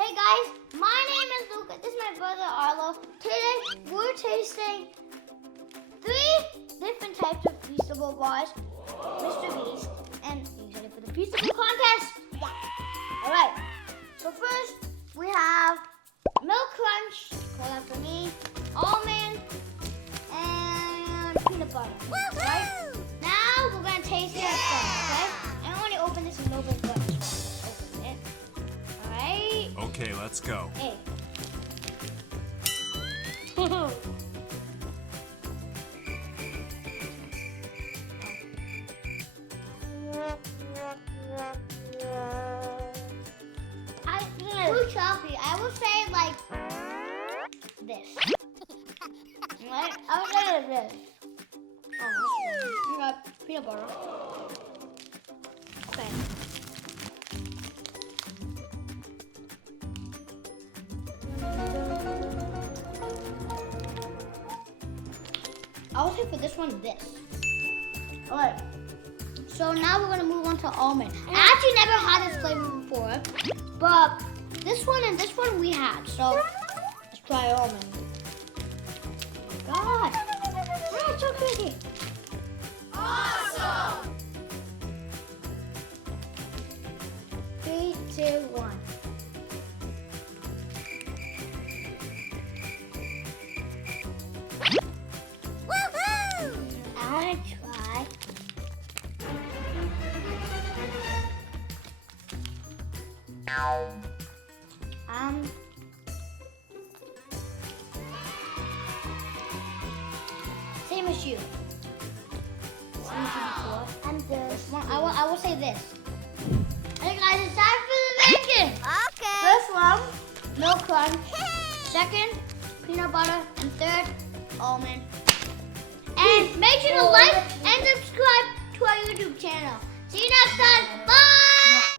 Hey guys, my name is Luca. This is my brother Arlo. Today we're tasting 3 different types of Feastable bars, Mr. Beast, and you ready for the Feastable contest? Yeah. All right. So first we have Milk Crunch, call out for me, almond, and peanut butter. Right? Now we're gonna taste it okay? I only open this a little bit first. Open it. Alright. Okay, let's go. Hey. Too choppy. I would say like this. Right? I would say like this. Oh, you got peanut butter. Okay. I would say for this one, this. Alright. So now we're gonna move on to almond. I actually never had this flavor before, but this one and this one we had. So let's try almond. Oh my God. Ah, it's so crazy. Awesome! 3, 2, 1. Woohoo! I try. Same as you. Same as you before. And this one, I will say this. Hey guys, it's time for the ranking. Okay. First one, milk crunch. Second, peanut butter. And third, almond. And make sure to like and subscribe to our YouTube channel. See you next time.